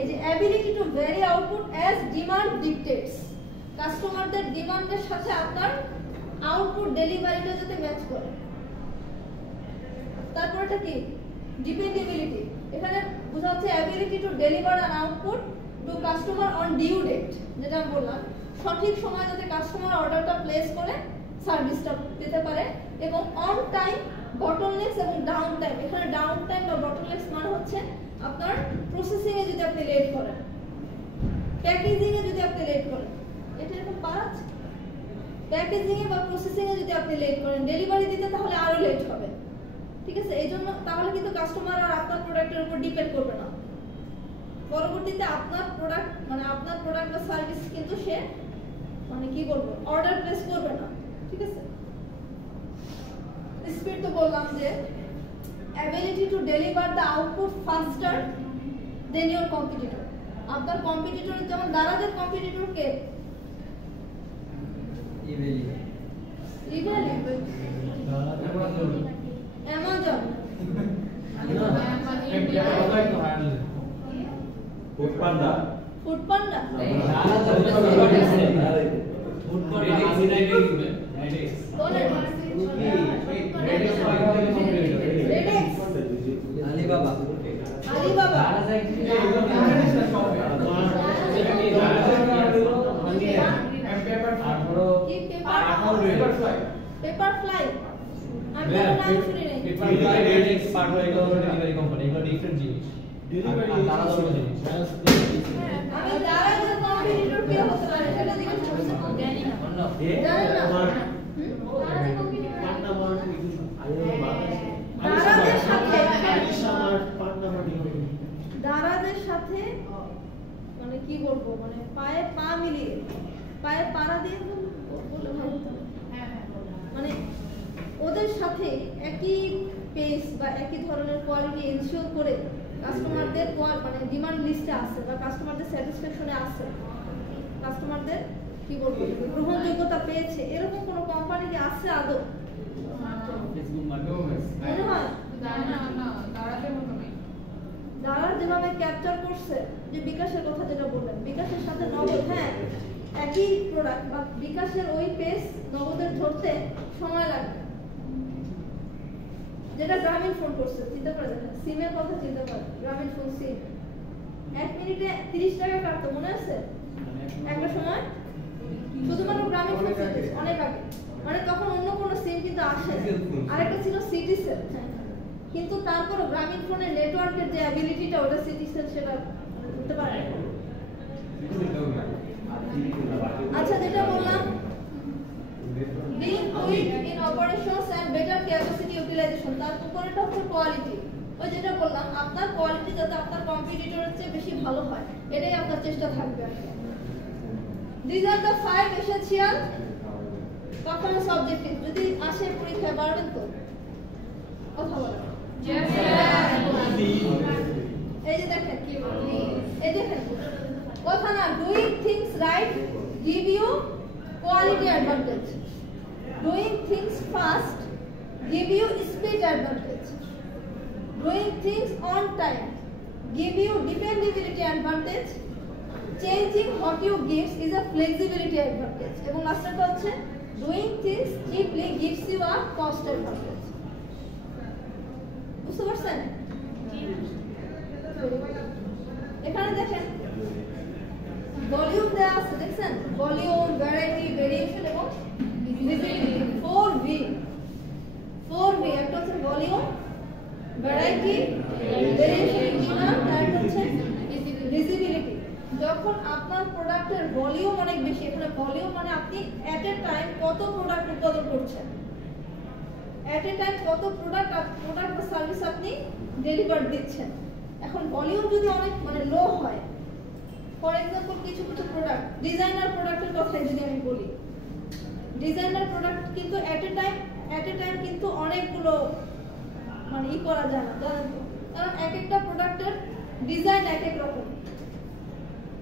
এই যে ability to vary output as demand dictates, কাস্টমারদের ডিমান্ডের সাথে আপনার আউটপুট ডেলিভারিটা যাতে ম্যাচ করে। তারপর এটা কি? ডিপেন্ডেবিলিটি, এখানে বোঝা হচ্ছে ability to deliver an output to customer on due date, যেটা আমি বললাম সঠিক সময় যাতে কাস্টমার অর্ডারটা প্লেস করে সার্ভিসটা পেতে পারে এবং অন টাইম, বটলনেকস এবং ডাউন টাইম। এখানে ডাউন টাইম বা বটলনেকস মানে হচ্ছে আপনার প্রসেসিং এ যদি আপনি লেট করেন, প্যাকেজিং এ যদি আপনি লেট করেন, এটা এরকম পাওয়া আছে প্যাকেজিং এ বা প্রসেসিং এ যদি আপনি লেট করেন ডেলিভারি দিতে তাহলে আরো লেট হবে, ঠিক আছে? এইজন্য তাহলে কিন্তু কাস্টমার আর আপনার প্রোডাক্টের উপর ডিপেন্ড করবে না, পরবর্তীতে আপনার প্রোডাক্ট মানে আপনার প্রোডাক্ট বা সার্ভিস কিন্তু সে মানে কি বলবো অর্ডার প্লেস করবে না, ঠিক আছে? স্পিড তো বললাম যে ability to deliver the output faster than your competitor. আপনার কম্পিটিটর যেমন দারাজের কম্পিটিটর কে? ইমেইল Amazon, Foodpanda Foodpanda, Alibaba Alibaba, Paperfly, আমি তো নাম শুনি নাই। ডেলিভারি কোম্পানি এগুলো ডিফারেন্ট জিনিস, তারা দুটো জিনিস। আমি দারাজের কম্পিটিটর কে হতে পারে সেটা জিজ্ঞেস করছি, জানি না, জানেন না? দারাজের সাথে মানে কি বলবো মানে পায়ে পা মিলিয়ে পায়ে পাড়া দিয়ে বললে ভালো হতো। মানে ওদের সাথে একই পেস বা একই ধরনের কোয়ালিটি এনশিওর করে কাস্টমারদের মানে ডিমান্ড লিস্টে আছে বা কাস্টমারদের স্যাটিসফ্যাকশনে আছে, কাস্টমারদের কি বলবো গ্রহণযোগ্যতা পেয়েছে, এরকম কোনো কোম্পানি কি আছে আদৌ? মনে হয় দারার যেভাবে ক্যাপচার করছে যে বিকাশের কথা যেটা বললেন, বিকাশের সাথে নগদ, হ্যাঁ একই প্রোডাক্ট বা বিকাশের ওই পেজ নগদের ধরতে সময় লাগবে, যেটা গ্রামীণ ফোন করছে, চিন্তা করে দেখেন, সিমের কথা চিন্তা করেন, গ্রামীণ ফোন সিম 1 মিনিটে 30 টাকা কাটতো, মনে আছে একটা সময়? শুধুমাত্র গ্রামীণ ফোন সিম, অনেক আগে, মানে তখন অন্য কোনো সিম কিন্তু আসে না। আরেকটা ছিল সিটিসেল, কিন্তু তারপরও গ্রামীণ ফোনের নেটওয়ার্কের যে অ্যাবিলিটিটা ওটা সিটিসেল সেটা করতে পারে না। আচ্ছা, যেটা বললাম being quick in operations and better capacity utilization, তার উপরেটা হচ্ছে কোয়ালিটি। ওই যেটা বললাম, আপনার কোয়ালিটি যাতে আপনার কম্পিটিটরের চেয়ে বেশি ভালো হয়, এটাই আপনার চেষ্টা থাকবে। These are the 5 essential performance objectives. যদি আসে পরীক্ষায় পারবেন তো? কথা বলেন। এই যে দেখেন, এই দেখেন কথা না, doing things right give you quality advantage, doing things fast give you speed advantage, doing things on time give you dependability advantage, changing what you gives is a flexibility advantage, এবং লাস্টটা হচ্ছে doing things cheaply gives you a cost advantage. বুঝতে পারছেন? এখানে দেখেন volume দেয়া আছে, দেখছেন? ভলিউম, ভ্যারাইটি, ভেরিয়েশন এবং ভিজিবিলিটি, 4V। একটা হচ্ছে ভলিউম, ভ্যারাইটি, ভেরিয়েশন, আর একটা হচ্ছে ভিজিবিলিটি। যখন আপনার প্রোডাক্টের ভলিউম অনেক বেশি, এখানে ভলিউম মানে আপনি এট এ টাইম কত প্রোডাক্ট উৎপাদন করছেন, এট এ টাইম কত প্রোডাক্ট বা সার্ভিস আপনি ডেলিভার দিচ্ছেন। এখন ভলিউম যদি অনেক মানে লো হয়, ফর এক্সাম্পল কিছু প্রোডাক্ট, ডিজাইনার প্রোডাক্টের কথাই যদি আমি বলি, ডিজাইনার প্রোডাক্ট কিন্তু এট এ টাইম কিন্তু অনেকগুলো মানে করা যায় না, জানেন তো? কারণ এক একটা প্রোডাক্টের ডিজাইন এক এক রকম,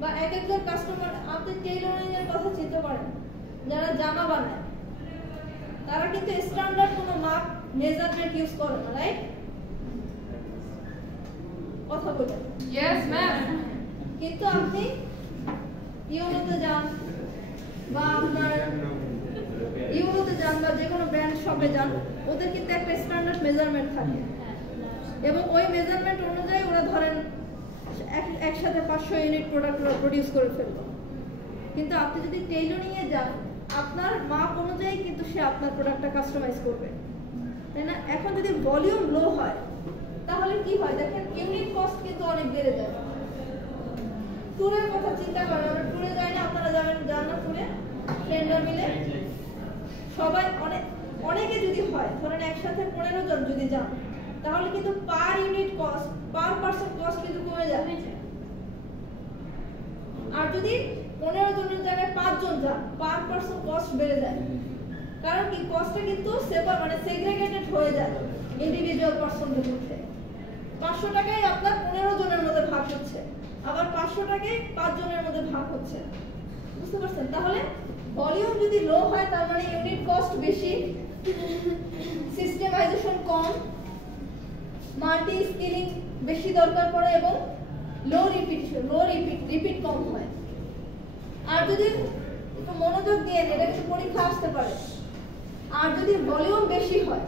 বা এক একজন কাস্টমার, আপনি টেইলরিং এর কথা চিন্তা করেন, যারা জামা বানায় তারা কিন্তু স্ট্যান্ডার্ড কোনো মাপ মেজারমেন্ট ইউজ করে না, রাইট? কথা বলেন। Yes, ma'am. কিন্তু আপনি ইউরোতে যান বা আপনার যে কোনো ব্র্যান্ড শপে যান, ওদের কিন্তু একটা স্ট্যান্ডার্ড মেজারমেন্ট থাকে, এবং ওই মেজারমেন্ট অনুযায়ী ওরা ধরেন একসাথে 500 ইউনিট প্রোডাক্ট ওরা প্রডিউস করে ফেললো। কিন্তু আপনি যদি টেইলরিং এ যান, আপনার মাপ অনুযায়ী কিন্তু সে আপনার প্রোডাক্টটা কাস্টমাইজ করবে, তাই না? এখন যদি ভলিউম লো হয় তাহলে কি হয় দেখেন, ইউনিট কস্ট কিন্তু অনেক বেড়ে যায়। ট্যুরের কথা চিন্তা করেন, আমরা ট্যুরে যাই না, আপনারা যান না ট্যুরে, ফ্রেন্ডরা মিলে সবাই অনেকে যদি হয়, ধরেন একসাথে 15 জন যদি যান, তাহলে কিন্তু per unit cost, per person cost কিন্তু কমে যাবে। আর যদি 15 জনের জায়গায় 5 জন যান, পার পারসন কস্ট বেড়ে যায়। কারণ কি, কস্টটা কিন্তু সেগ্রেগেটেড হয়ে যায় ইন্ডিভিজুয়াল পারসনদের মধ্যে। 500 টাকায় আপনার 15 জনের মধ্যে ভাগ হচ্ছে, আবার 500 টাকায় 5 জনের মধ্যে ভাগ হচ্ছে। বুঝতে পারছেন? তাহলে ভলিউম যদি লো হয় তার মানে ইউনিট কস্ট বেশি, সিস্টেমাইজেশন কম, মাল্টি স্কিলিং বেশি দরকার পড়ে, এবং রিপিট কম হয়। আর যদি একটু মনোযোগ দিয়ে এটা একটু পরীক্ষা আসতে পারে, আর যদি ভলিউম বেশি হয়,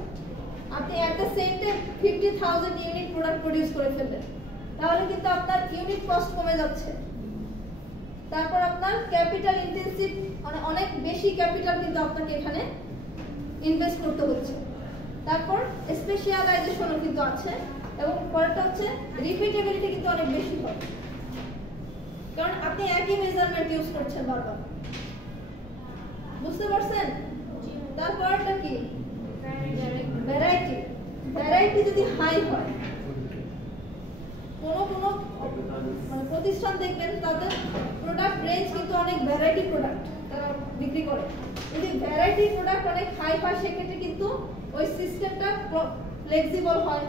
আপনি একটা সেন্টে 50,000 ইউনিট প্রোডাক্ট প্রডিউস করে ফেললেন, তাহলে কিন্তু আপনার ইউনিট কস্ট কমে যাচ্ছে। তারপর আপনার ক্যাপিটাল ইন্টেনসিভ, মানে অনেক বেশি ক্যাপিটাল কিন্তু আপনাকে এখানে ইনভেস্ট করতে হচ্ছে। তারপর স্পেশালাইজেশনও কিন্তু আছে, এবং পরেরটা হচ্ছে রিপিটেবিলিটি কিন্তু অনেক বেশি হয়, কারণ আপনি একই মেজারমেন্ট ইউজ করছেন বারবার। বুঝতে পারছেন? তারপরটা কি, ভ্যারাইটি যদি হাই হয়, কোনো মানে প্রতিষ্ঠান দেখবেন তাদের প্রোডাক্ট রেঞ্জ কিন্তু অনেক ভ্যারাইটি প্রোডাক্ট তারা বিক্রি করে। যদি ভ্যারাইটি প্রোডাক্ট অনেক হাই হয়, সেক্ষেত্রে কিন্তু ওই সিস্টেমটা ফ্লেক্সিবল হয়,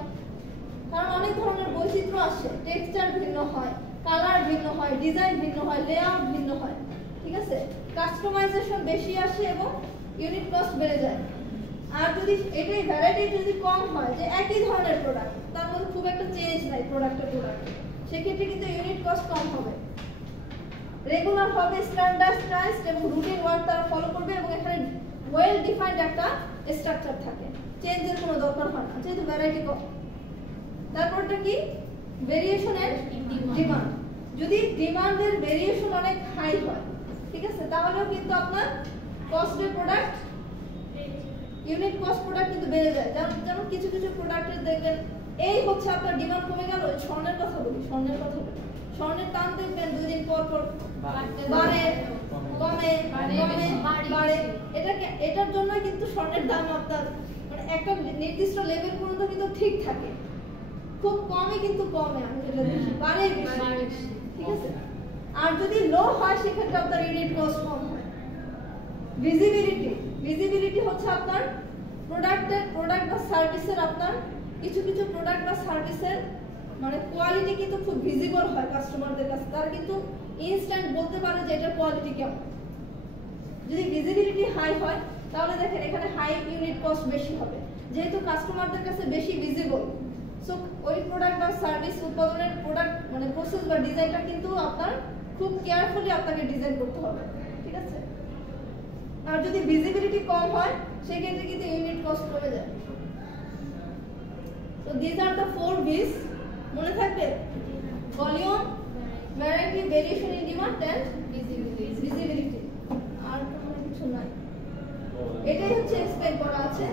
কারণ অনেক ধরনের বৈচিত্র্য আসে, টেক্সচার ভিন্ন হয়, কালার ভিন্ন হয়, ডিজাইন ভিন্ন হয়, লেআউট ভিন্ন হয়, ঠিক আছে? কাস্টমাইজেশন বেশি আসে এবং ইউনিট কস্ট বেড়ে যায়। আর যদি এটাই ভ্যারাইটি যদি কম হয়, যে একই ধরনের প্রোডাক্ট, তার মধ্যে খুব একটা চেঞ্জ নাই প্রোডাক্ট, সেক্ষেত্রে কিন্তু ইউনিট কস্ট কম হবে, রেগুলার হবে, স্ট্যান্ডার্ডাইজড এবং রুটিন ওয়ার্ক তারা ফলো করবে, এবং এখানে ওয়েল ডিফাইন্ড একটা স্ট্রাকচার থাকে। চেঞ্জের কোনো দরকার হয় না, যেহেতু ভ্যারাইটি কম। তারপরটা কি? Variation and demand. যদি ডিমান্ডের ভেরিয়েশন অনেক হাই হয়, ঠিক আছে, তাহলেও কিন্তু আপনার cost of product, unit cost product কিন্তু বেড়ে যায়। যেমন কিছু কিছু প্রোডাক্টের দেখবেন এই হচ্ছে আপনার ডিমান্ড কমে গেল। স্বর্ণের কথা বলি, স্বর্ণের দাম দেখবেন 2 দিন পর পর বাড়ে, কমে, বাড়ে। এটার জন্য কিন্তু স্বর্ণের দাম আপনার মানে একটা নির্দিষ্ট লেভেল পর্যন্ত কিন্তু ঠিক থাকে, খুব কমই কিন্তু কমে, আমি যেটা দেখি বাড়ে বেশি, ঠিক আছে। আর যদি লো হয় সেক্ষেত্রে আপনার ইউনিট কস্ট কম হয়। ভিজিবিলিটি হচ্ছে আপনার প্রোডাক্ট বা সার্ভিসের, আপনার কিছু কিছু প্রোডাক্ট বা সার্ভিসের মানে কোয়ালিটি কিন্তু খুব ভিজিবল হয় কাস্টমারদের কাছে, তারা কিন্তু ইনস্ট্যান্ট বলতে পারে যে এটার কোয়ালিটি কেমন। যদি ভিজিবিলিটি হাই হয় তাহলে দেখেন এখানে হাই ইউনিট কস্ট বেশি হবে, যেহেতু কাস্টমারদের কাছে বেশি ভিজিবল। সো ওই প্রোডাক্ট বা সার্ভিস উৎপাদনের প্রোডাক্ট মানে প্রসেস বা ডিজাইনটা কিন্তু আপনার খুব কেয়ারফুলি আপনাকে ডিজাইন করতে হবে, ঠিক আছে। আর যদি ভিজিবিলিটি কম হয় সেক্ষেত্রে কিন্তু ইউনিট কস্ট কমে যায়। So this are the 4 V's, মনে থাকবে? Volume, variety, variation in demand and visibility. আর কোনো কিছু নাই, এটাই হচ্ছে এক্সপ্লেইন করা আছে।